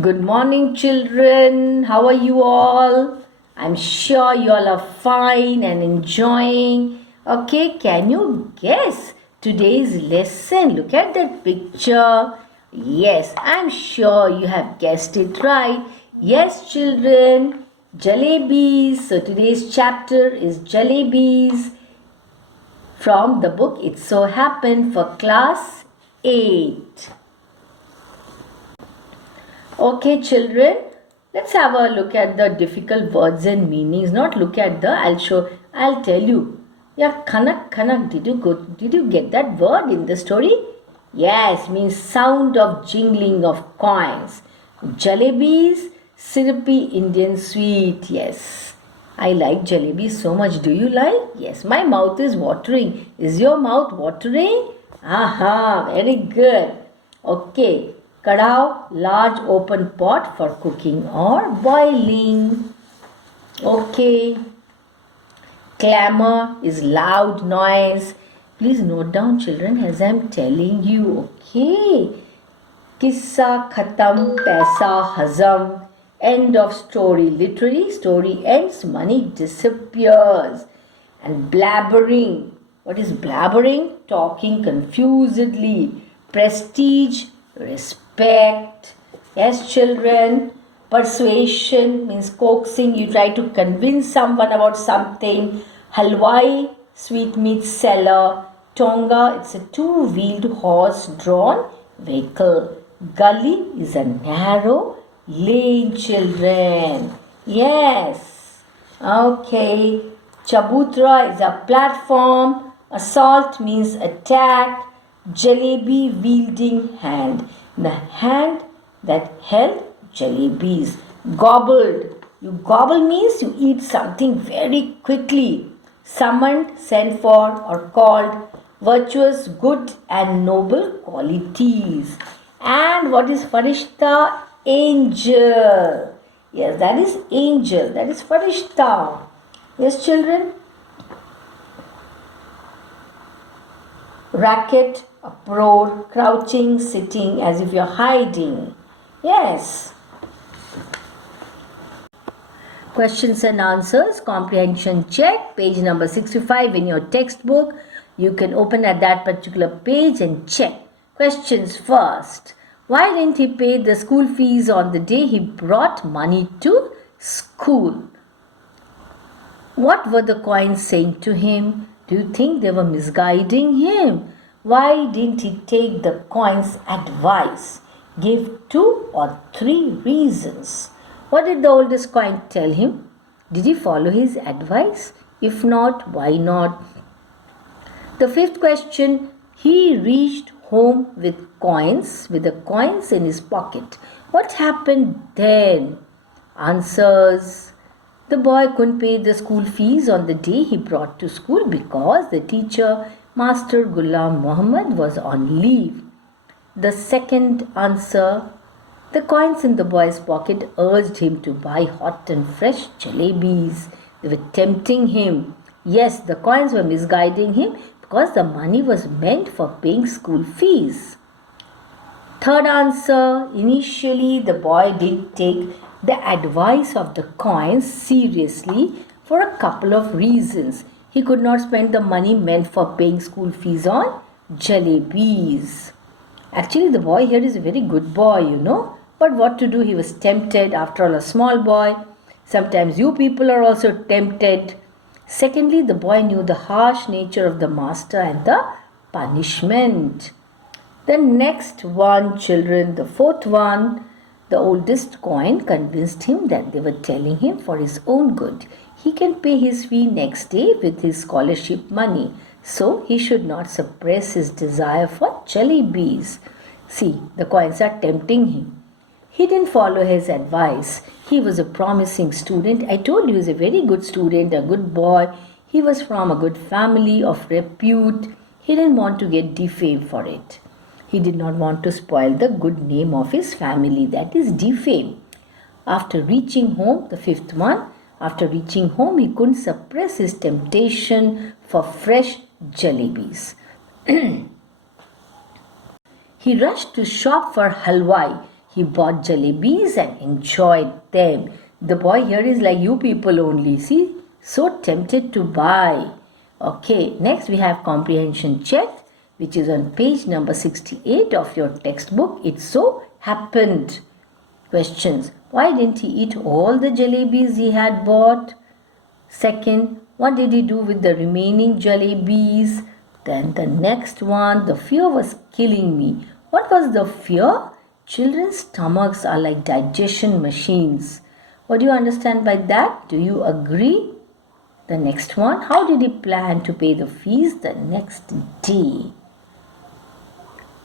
Good morning, children. How are you all? I'm sure you all are fine and enjoying. Okay, can you guess today's lesson? Look at that picture. Yes, I'm sure you have guessed it right. Yes, children, Jalebis. So today's chapter is Jalebis from the book It So Happened for class 8. Okay, children, let's have a look at the difficult words and meanings. Not look at the, I'll tell you. Yeah, kanak, did you get that word in the story? Yes, means sound of jingling of coins. Jalebis, syrupy Indian sweet. Yes, I like jalebis so much. Do you like? Yes, my mouth is watering. Is your mouth watering? Aha, very good. Okay, kadao, large open pot for cooking or boiling. Okay, clamor is loud noise. Please note down, children, as I am telling you. Okay, kissa khatam, paisa hazam. End of story. Literally, story ends, money disappears. And blabbering. What is blabbering? Talking confusedly. Prestige, respect. Yes, children. Persuasion means coaxing. You try to convince someone about something. Halwai, sweetmeat seller. Tonga, it's a two-wheeled horse-drawn vehicle. Gully is a narrow lane, children. Yes. Okay. Chabutra is a platform. Assault means attack. Jalebi wielding hand. The hand that held jalebis. Gobbled. You gobble means you eat something very quickly. Summoned, sent for, or called. Virtuous, good, and noble qualities. And what is Farishta? Angel. Yes, that is angel. That is Farishta. Yes, children? Racket, uproar, crouching, sitting as if you're hiding. Yes. Questions and answers, comprehension check, page number 65 in your textbook. You can open at that particular page and check. Questions first. Why didn't he pay the school fees on the day he brought money to school? What were the coins saying to him? Do you think they were misguiding him? Why didn't he take the coins' advice? Give 2 or 3 reasons. What did the oldest coin tell him? Did he follow his advice? If not, why not? The fifth question, he reached home with the coins in his pocket. What happened then? Answers. The boy couldn't pay the school fees on the day he brought to school because the teacher, Master Ghulam Muhammad, was on leave. The second answer, the coins in the boy's pocket urged him to buy hot and fresh jalebis. They were tempting him. Yes, the coins were misguiding him because the money was meant for paying school fees. Third answer, initially the boy didn't take the advice of the coins seriously for a couple of reasons. He could not spend the money meant for paying school fees on jalebis. Actually, the boy here is a very good boy, you know. But what to do? He was tempted. After all, a small boy. Sometimes you people are also tempted. Secondly, the boy knew the harsh nature of the master and the punishment. The next one, children, the fourth one, the oldest coin convinced him that they were telling him for his own good. He can pay his fee next day with his scholarship money. So he should not suppress his desire for jalebis. See, the coins are tempting him. He didn't follow his advice. He was a promising student. I told you he was a very good student, a good boy. He was from a good family of repute. He didn't want to get defamed for it. He did not want to spoil the good name of his family, that is defame. After reaching home, the fifth one, after reaching home, he couldn't suppress his temptation for fresh jalebis. He rushed to shop for halwai. He bought Jalebis and enjoyed them. The boy here is like you people only. See, so tempted to buy. Okay, next we have comprehension check, which is on page number 68 of your textbook. It so happened. Questions. Why didn't he eat all the jalebis he had bought? Second, what did he do with the remaining jalebis? Then the next one, the fear was killing me. What was the fear? Children's stomachs are like digestion machines. What do you understand by that? Do you agree? The next one, how did he plan to pay the fees the next day?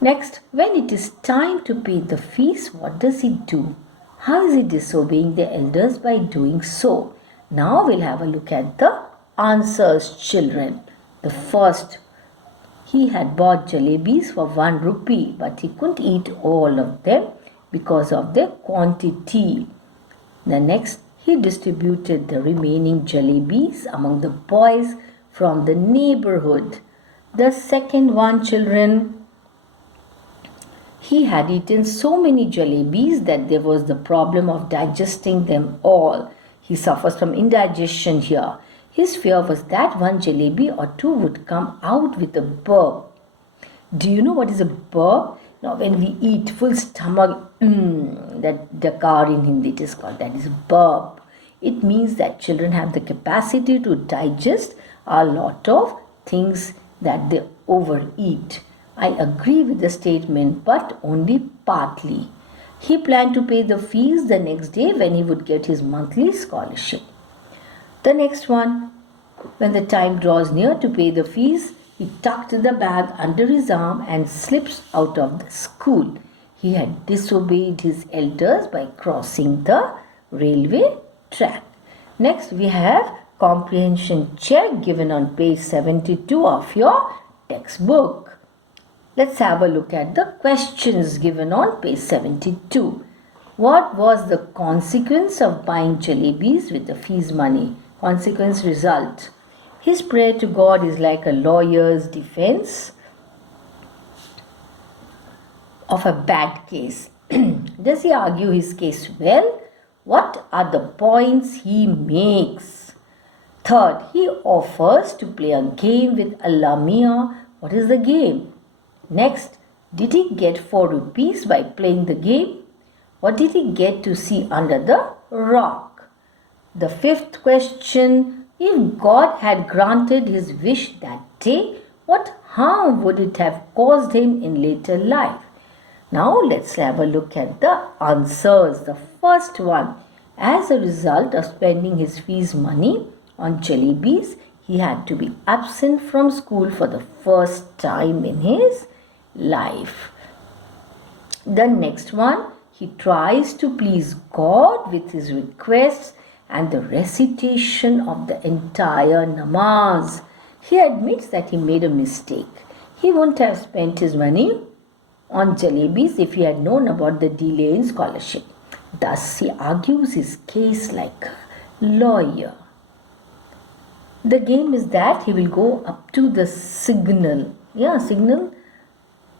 Next, when it is time to pay the fees, what does he do? How is he disobeying the elders by doing so? Now we'll have a look at the answers, children. The first, he had bought jalebis for 1 rupee, but he couldn't eat all of them because of their quantity. The next, he distributed the remaining jalebis among the boys from the neighborhood. The second one, children, he had eaten so many jalebis that there was the problem of digesting them all. He suffers from indigestion here. His fear was that one jalebi or two would come out with a burp. Do you know what is a burp? Now, when we eat full stomach, that dakar in Hindi it is called, that is burp. It means that children have the capacity to digest a lot of things that they overeat. I agree with the statement, but only partly. He planned to pay the fees the next day when he would get his monthly scholarship. The next one, when the time draws near to pay the fees, he tucked the bag under his arm and slips out of the school. He had disobeyed his elders by crossing the railway track. Next, we have comprehension check given on page 72 of your textbook. Let's have a look at the questions given on page 72. What was the consequence of buying jalebis with the fees money? Consequence, result. His prayer to God is like a lawyer's defense of a bad case. Does he argue his case well? What are the points he makes? Third, he offers to play a game with Allah Mia. What is the game? Next, did he get 4 rupees by playing the game? What did he get to see under the rock? The fifth question, if God had granted his wish that day, what harm would it have caused him in later life? Now let's have a look at the answers. The first one, as a result of spending his fees money on jalebis, he had to be absent from school for the first time in his life. The next one, he tries to please God with his requests and the recitation of the entire namaz. He admits that he made a mistake. He wouldn't have spent his money on jalebis if he had known about the delay in scholarship. Thus, he argues his case like a lawyer. The game is that he will go up to the signal. Signal,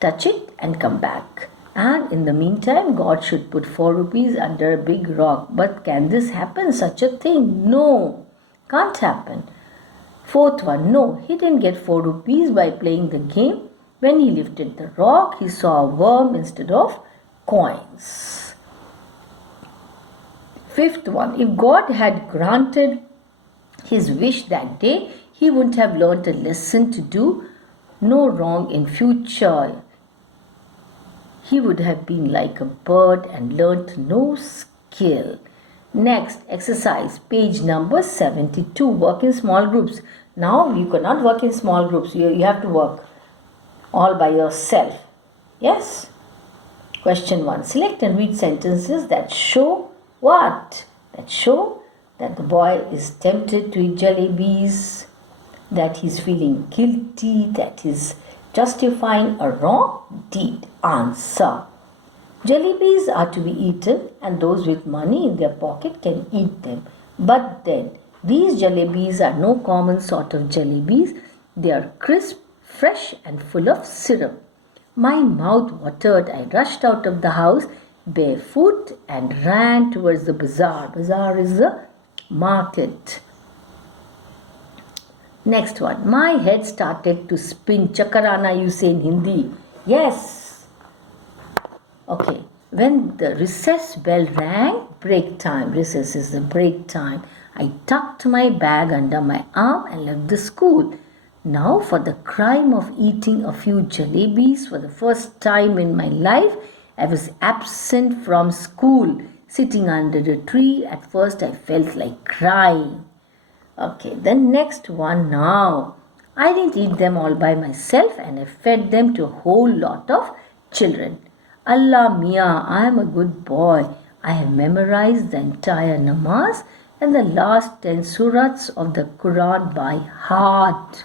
touch it and come back. And in the meantime, God should put 4 rupees under a big rock. But can this happen? Such a thing? No, can't happen. Fourth one, no, he didn't get 4 rupees by playing the game. When he lifted the rock, he saw a worm instead of coins. Fifth one, if God had granted his wish that day, he wouldn't have learned a lesson to do no wrong in future. He would have been like a bird and learnt no skill. Next, exercise, page number 72. Work in small groups. Now, you cannot work in small groups. You have to work all by yourself. Yes? Question 1. Select and read sentences that show what? That show that the boy is tempted to eat jalebis, that he's feeling guilty, that he's justifying a wrong deed. Answer. Jellybeans are to be eaten and those with money in their pocket can eat them. But then, these Jalebis are no common sort of Jellybeans. They are crisp, fresh and full of syrup. My mouth watered. I rushed out of the house barefoot and ran towards the bazaar. Bazaar is the market. Next one. My head started to spin. Chakarana you say in Hindi. Yes. Okay. When the recess bell rang, break time. Recess is the break time. I tucked my bag under my arm and left the school. Now for the crime of eating a few jalebis for the first time in my life, I was absent from school, sitting under the tree. At first I felt like crying. Okay, the next one now. I didn't eat them all by myself and I fed them to a whole lot of children. Allah Mia, I am a good boy. I have memorized the entire namaz and the last 10 surahs of the Quran by heart.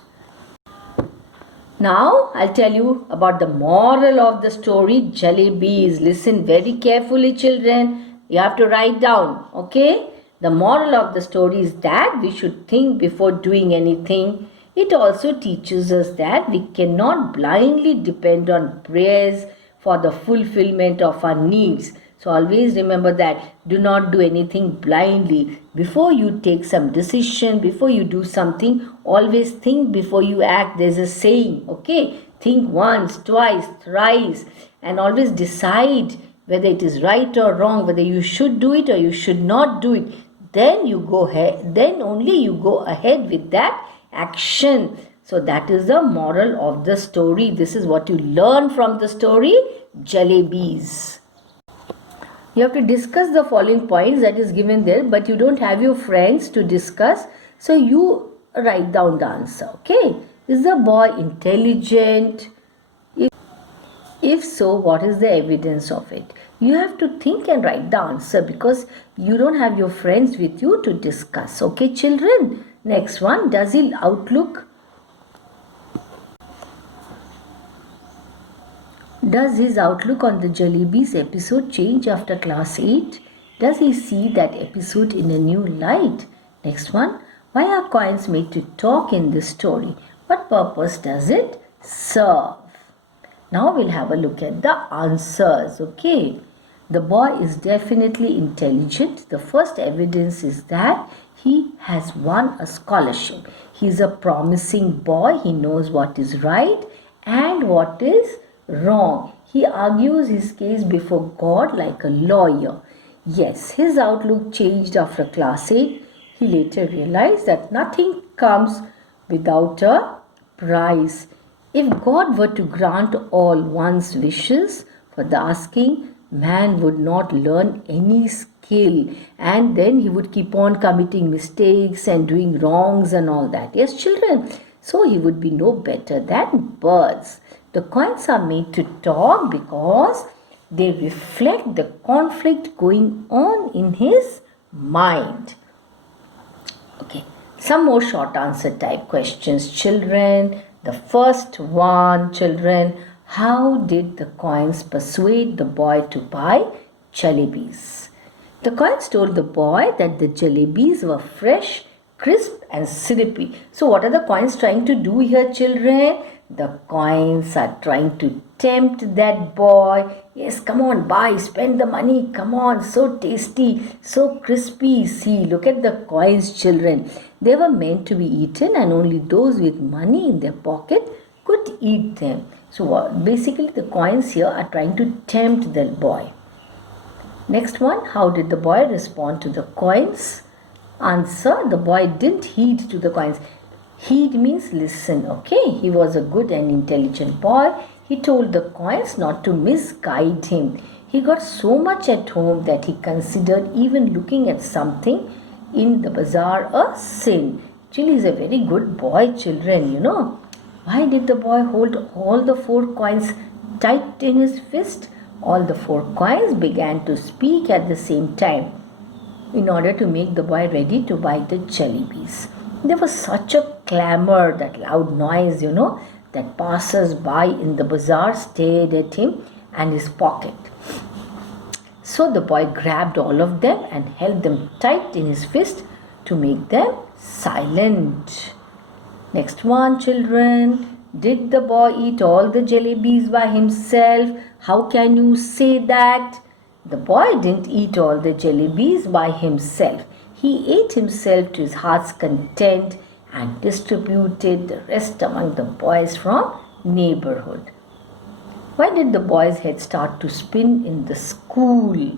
Now I'll tell you about the moral of the story Jellybeans. Listen very carefully, children. You have to write down, okay? The moral of the story is that we should think before doing anything. It also teaches us that we cannot blindly depend on prayers for the fulfillment of our needs. So always remember that. Do not do anything blindly. Before you take some decision, before you do something, always think before you act. There's a saying, okay? Think once, twice, thrice, and always decide whether it is right or wrong, whether you should do it or you should not do it. Then you go ahead, then only you go ahead with that action. So that is the moral of the story. This is what you learn from the story Jalebis. You have to discuss the following points that is given there, but you don't have your friends to discuss, so you write down the answer. Okay, is the boy intelligent? If so, what is the evidence of it? You have to think and write the answer because you don't have your friends with you to discuss. Okay, children? Next one, does his outlook on the Jellybeans episode change after class 8? Does he see that episode in a new light? Next one, why are coins made to talk in this story? What purpose does it serve? Now we'll have a look at the answers, okay? The boy is definitely intelligent. The first evidence is that he has won a scholarship. He is a promising boy. He knows what is right and what is wrong. He argues his case before God like a lawyer. Yes, his outlook changed after class 8. He later realized that nothing comes without a price. If God were to grant all one's wishes for the asking, man would not learn any skill and then he would keep on committing mistakes and doing wrongs and all that. Yes, children. So he would be no better than birds. The coins are made to talk because they reflect the conflict going on in his mind. Okay, some more short answer type questions, children. The first one, children, how did the coins persuade the boy to buy Jalebis? The coins told the boy that the Jalebis were fresh, crisp and syrupy. So what are the coins trying to do here, children? The coins are trying to tempt that boy. Yes, come on, buy, spend the money. Come on, so tasty, so crispy. See, look at the coins, children. They were meant to be eaten and only those with money in their pocket could eat them. So basically the coins here are trying to tempt the boy. Next one, how did the boy respond to the coins? Answer, the boy didn't heed to the coins. Heed means listen, okay? He was a good and intelligent boy. He told the coins not to misguide him. He got so much at home that he considered even looking at something in the bazaar a sin. Actually, he's a very good boy, children, you know. Why did the boy hold all the 4 coins tight in his fist? All the 4 coins began to speak at the same time in order to make the boy ready to buy the Jellybeans. There was such a clamor, that loud noise, you know, that passers-by in the bazaar stared at him and his pocket. So the boy grabbed all of them and held them tight in his fist to make them silent. Next one, children. Did the boy eat all the Jellybeans by himself? How can you say that? The boy didn't eat all the Jellybees by himself. He ate himself to his heart's content and distributed the rest among the boys from neighborhood. Why did the boy's head start to spin in the school?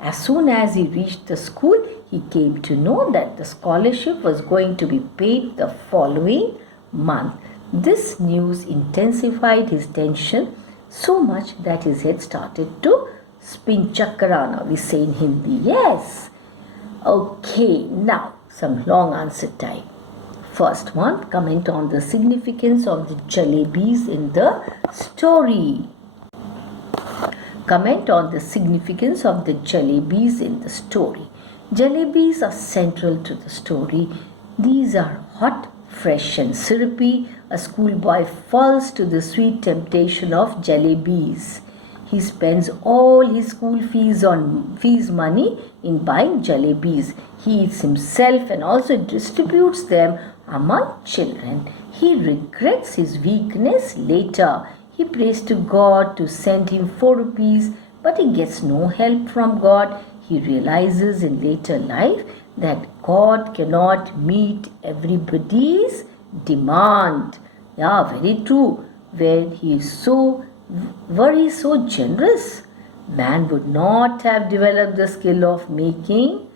As soon as he reached the school, he came to know that the scholarship was going to be paid the following month. This news intensified his tension so much that his head started to spin chakrana, we say in Hindi. Yes. Okay, now some long answer time. First one, comment on the significance of the Jalebis in the story. Comment on the significance of the Jellybeans in the story. Jellybeans are central to the story. These are hot, fresh and syrupy. A schoolboy falls to the sweet temptation of Jellybeans. He spends all his school fees money in buying Jellybeans. He eats himself and also distributes them among children. He regrets his weakness later. He prays to God to send him 4 rupees, but he gets no help from God. He realizes in later life that God cannot meet everybody's demand. Yeah, very true. Were he so generous, man would not have developed the skill of making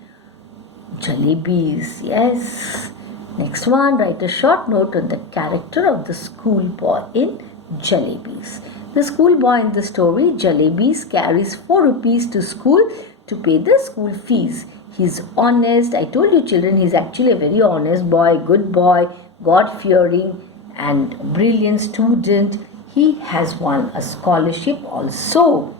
Jalebis. Yes. Next one, write a short note on the character of the schoolboy in Jellybeans. The schoolboy in the story, Jellybeans, carries 4 rupees to school to pay the school fees. He's honest. I told you children, he's actually a very honest boy, good boy, God-fearing and brilliant student. He has won a scholarship also.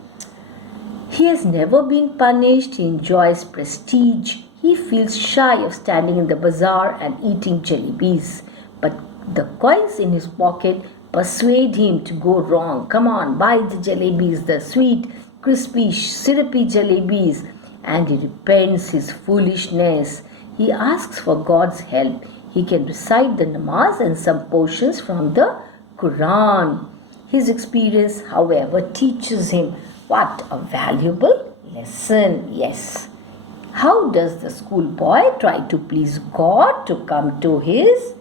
He has never been punished. He enjoys prestige. He feels shy of standing in the bazaar and eating Jellybeans. But the coins in his pocket persuade him to go wrong. Come on, buy the Jellybeans, the sweet, crispy, syrupy Jellybeans. And he repents his foolishness. He asks for God's help. He can recite the namaz and some portions from the Quran. His experience, however, teaches him what a valuable lesson. Yes. How does the schoolboy try to please God to come to his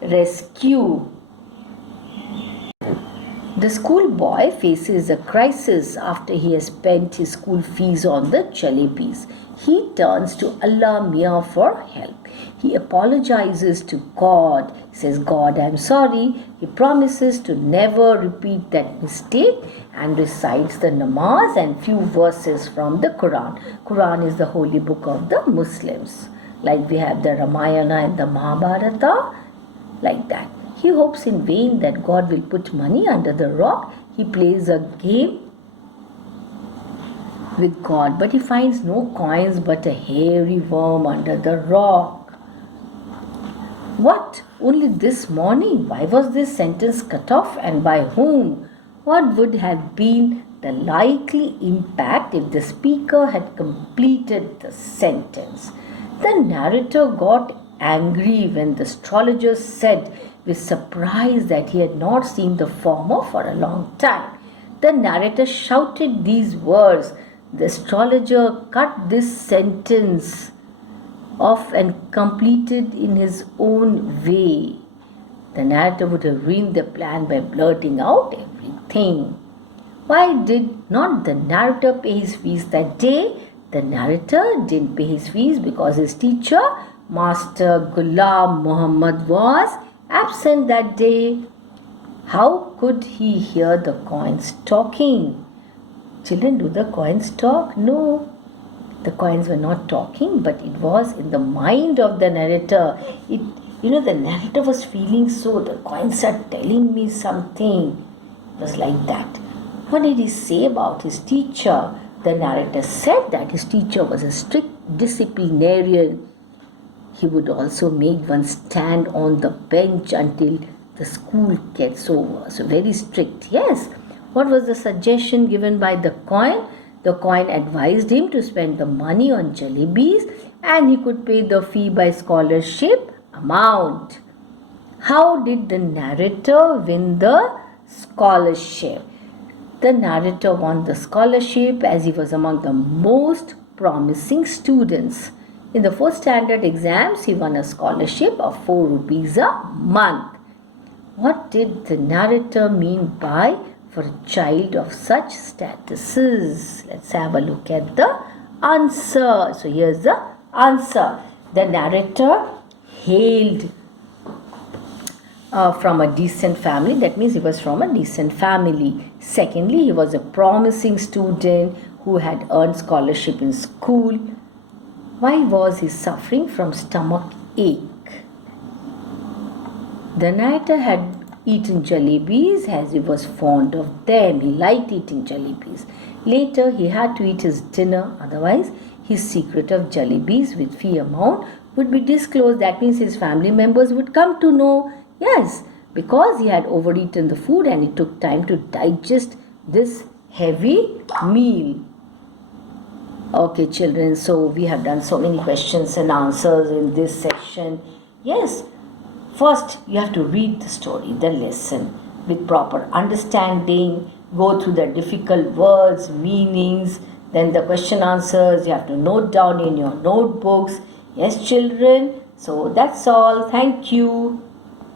rescue? The schoolboy faces a crisis after he has spent his school fees on the Jellybeans. He turns to Allah Mia for help. He apologizes to God. He says, God, I'm sorry. He promises to never repeat that mistake and recites the namaz and few verses from the Quran. Quran is the holy book of the Muslims. Like we have the Ramayana and the Mahabharata, like that. He hopes in vain that God will put money under the rock. He plays a game with God, but he finds no coins but a hairy worm under the rock. What? Only this morning? Why was this sentence cut off and by whom? What would have been the likely impact if the speaker had completed the sentence? The narrator got angry when the astrologer said with surprise that he had not seen the farmer for a long time. The narrator shouted these words. The astrologer cut this sentence off and completed in his own way. The narrator would have ruined the plan by blurting out everything. Why did not the narrator pay his fees that day? The narrator didn't pay his fees because his teacher, Master Ghulam Muhammad, was absent that day. How could he hear the coins talking? Children, do the coins talk? No. The coins were not talking, but it was in the mind of the narrator. The narrator was feeling so, the coins are telling me something. It was like that. What did he say about his teacher? The narrator said that his teacher was a strict disciplinarian. He would also make one stand on the bench until the school gets over. So very strict. Yes. What was the suggestion given by the coin? The coin advised him to spend the money on Jellybeans and he could pay the fee by scholarship amount. How did the narrator win the scholarship? The narrator won the scholarship as he was among the most promising students. In the 4th standard exams, he won a scholarship of 4 rupees a month. What did the narrator mean by for a child of such statuses? Let's have a look at the answer. So here's the answer. The narrator hailed from a decent family. That means he was from a decent family. Secondly, he was a promising student who had earned scholarship in school. Why was he suffering from stomach ache? The narrator had eaten Jalebis as he was fond of them. He liked eating Jalebis. Later, he had to eat his dinner, otherwise his secret of Jalebis with fee amount would be disclosed. That means his family members would come to know. Yes, because he had overeaten the food and it took time to digest this heavy meal. Okay, children, so we have done so many questions and answers in this section. Yes, first you have to read the story, the lesson with proper understanding, go through the difficult words, meanings, then the question answers you have to note down in your notebooks. Yes, children, so that's all. Thank you.